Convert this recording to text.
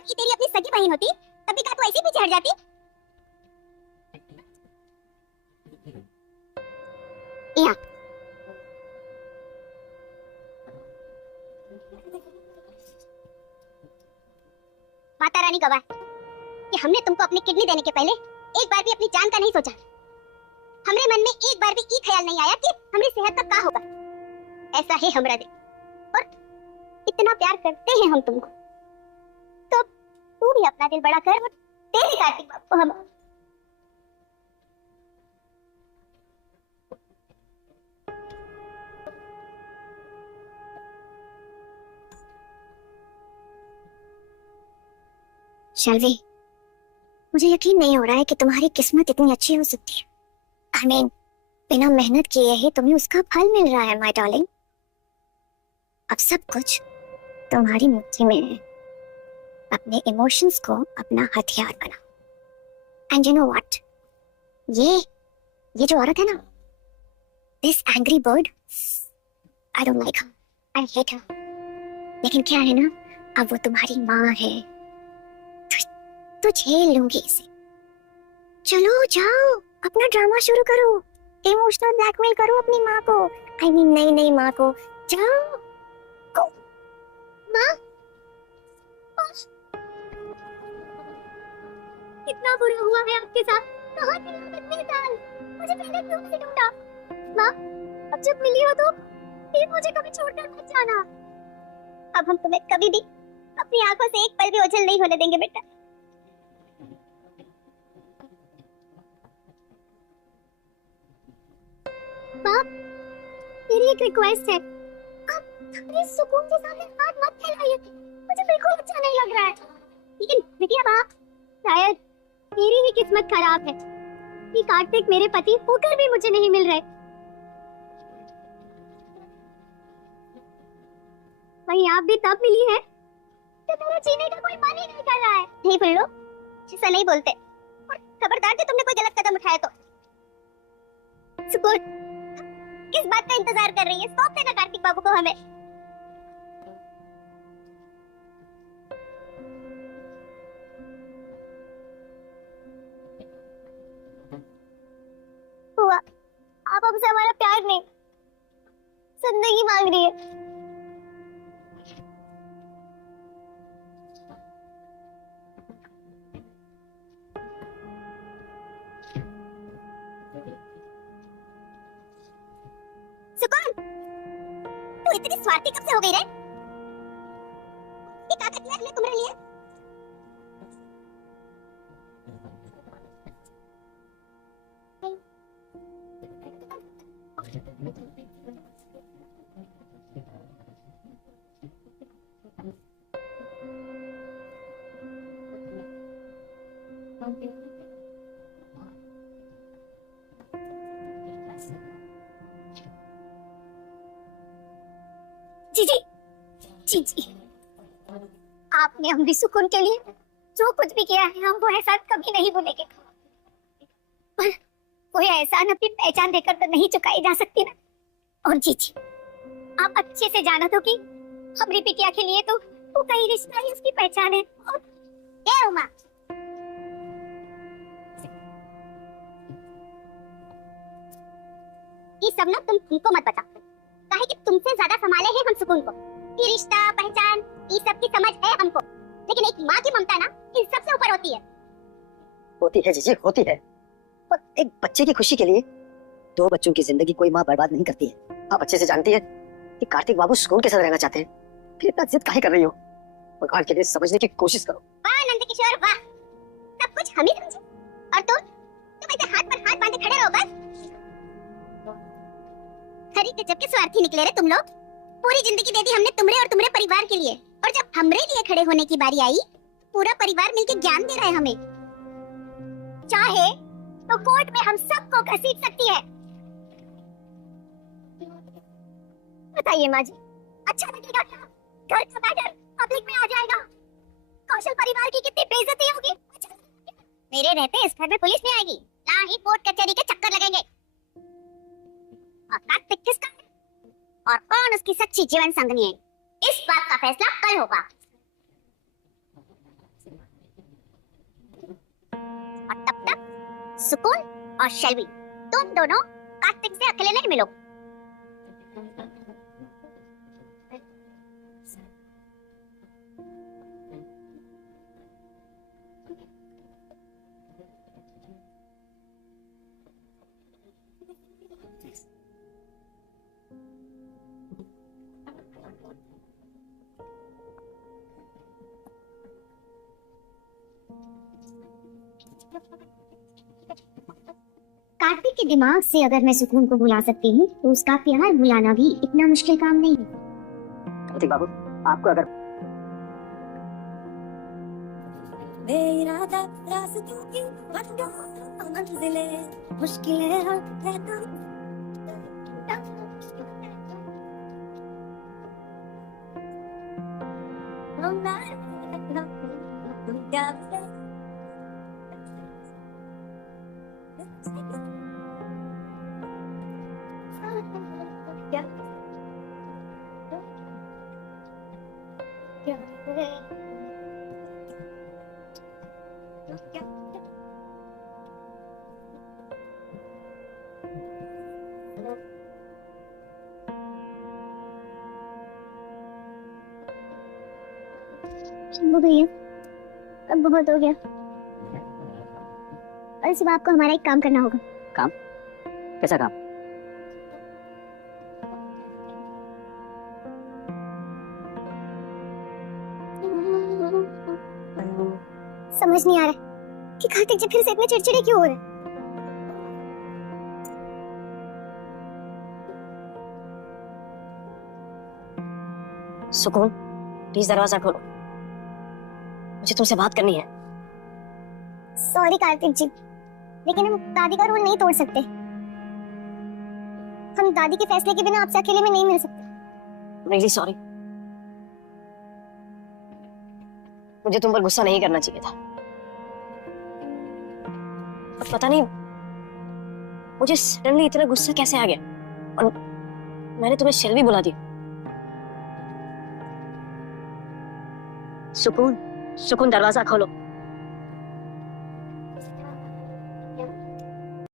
बात की तेरी अपनी सगी बहन होती तभी का तू ऐसे पीछे हट जाती। यहाँ माता रानी गवाह कि हमने तुमको अपनी किडनी देने के पहले एक बार भी अपनी जान का नहीं सोचा। हमरे मन में एक बार भी ये ख्याल नहीं आया कि हमारी सेहत का क्या होगा। ऐसा है हमरा दिल, और इतना प्यार करते हैं हम तुमको, तो तू भी अपना दिल बड़ा कर और तेरे कार्तिक बाबू हम। शैलवी, मुझे यकीन नहीं हो रहा है कि तुम्हारी किस्मत इतनी अच्छी हो सकती है। I mean, बिना मेहनत किए ही तुम्हें उसका फल मिल रहा है माय डार्लिंग। अब सब कुछ तुम्हारी मुट्ठी में है। अपने इमोशंस को अपना हथियार बना। एंड यू नो व्हाट, ये जो औरत है ना, this angry bird, I don't like her, I hate her. लेकिन क्या है ना, अब वो तुम्हारी माँ है, तो झेल लूंगी इसे। चलो जाओ, अपना ड्रामा शुरू करो, इमोशनल ब्लैकमेल करो अपनी माँ को, आई मीन नई माँ को। जाओ को माँ। कितना बुरा हुआ है आपके साथ, कहाँ थे आप इतने साल, मुझे पहले क्यों नहीं ढूंढा। माँ, अब जब मिली हो तो फिर मुझे कभी छोड़कर मत जाना। अब हम तुम्हें कभी भी अपनी आंखों से एक पल भी ओझल नहीं होने देंगे बेटा। बाप, मेरी एक रिक्वेस्ट है, आप अपने सुकून के सामने हाथ मत फैलाइए, मुझे बिल्कुल अच्छा नहीं लग रहा है। लेकिन बिटिया बाप, शायद मेरी ही किस्मत खराब है कि कार्तिक मेरे पति होकर भी मुझे नहीं मिल रहे। वहीं आप भी तब मिली है तो मेरा जीने का कोई मन ही नहीं कर रहा है। नहीं बुल्लू, ऐसा नहीं बोलते, और खबरदार कि तुमने कोई गलत कदम उठाया तो। सुकून, किस बात का इंतजार कर रही है, सौंप देना कार्तिक बाबू को हमें। हुआ, आप हमसे हमारा प्यार नहीं, जिंदगी मांग रही है। सुकून, तू इतनी स्वार्थी कब से हो गई रे? ये कागज ले तुम्हारे लिए। जी जी जी जी, आपने हमारी सुकून के लिए जो कुछ भी किया है, हम वो एहसान कभी नहीं भूलेंगे। पर कोई एहसान अपनी पहचान देकर तो नहीं चुकाई जा सकती ना। और जी जी, आप अच्छे से जाना तो कि हमारी बिटिया के लिए तो वो कई रिश्ता ही उसकी पहचान है। और क्या उमा, ये सब ना तुमको मत बता, काहे कि तुमसे ज्यादा संभाले हैं हम सुकून को। ये रिश्ता पहचान ये सब की समझ है हमको, लेकिन एक माँ की ममता ना इन सब से ऊपर होती है। होती है जीजी, होती है, पर एक बच्चे की खुशी के लिए दो बच्चों की जिंदगी कोई माँ बर्बाद नहीं करती है। आप अच्छे से जानती है कि कार्तिक बाबू सुकून के साथ रहना चाहते हैं, फिर इतना जिद काहे कर रही हो? भगवान के लिए समझने की कोशिश करो। वाह नंदकिशोर वाह, सब कुछ हम ही समझे, और तुम ऐसे हाथ पर हाथ बांधे खड़े रहो बस। खरी गजब के स्वार्थी निकले रे तुम लोग। पूरी जिंदगी दे दी हमने तुम्हारे और तुम्हारे परिवार के लिए, और जब हमरे लिए खड़े होने की बारी आई, पूरा परिवार मिलके ज्ञान दे रहा है हमें। चाहे तो कोर्ट में हम सबको घसीट सकती है। बताइए माँ जी, अच्छा लगेगा क्या? घर का मैटर पब्लिक में आ जाएगा, कौशल परिवार की कितनी बेइज्जती होगी। मेरे रहते इस घर में पुलिस नहीं आएगी, ना ही कोर्ट कचहरी के चक्कर लगेंगे। और कार्तिक किसका है और कौन उसकी सच्ची जीवन संगनी है, इस बात का फैसला कल होगा। सुकून और शेल्वी, तुम दोनों कार्तिक से अकेले नहीं मिलो। कार्तिक के दिमाग से अगर मैं सुकून को भुला सकती हूँ तो उसका प्यार भुलाना भी इतना मुश्किल काम नहीं है। कार्तिक बाबू, आपको अगर बेइरादा रास्तों की मंजिलें मुश्किलें है तो शंभू भैया, अब बहुत हो गया और इस बार आपको हमारा एक काम करना होगा। काम? कैसा काम? समझ नहीं आ रहा कि कार्तिक जी फिर से इतने चिड़चिड़े क्यों हो रहे हैं। सुकून, प्लीज दरवाजा खोलो, मुझे तुमसे बात करनी है। सॉरी कार्तिक जी, लेकिन हम दादी का रूल नहीं तोड़ सकते। हम दादी के फैसले के बिना आपसे अकेले में नहीं मिल सकते। रियली सॉरी, मुझे तुम पर गुस्सा नहीं करना चाहिए था। अब पता नहीं मुझे सडनली इतना गुस्सा कैसे आ गया और मैंने तुम्हें शेल्वी बुला दिया। सुकून, सुकून दरवाजा खोलो।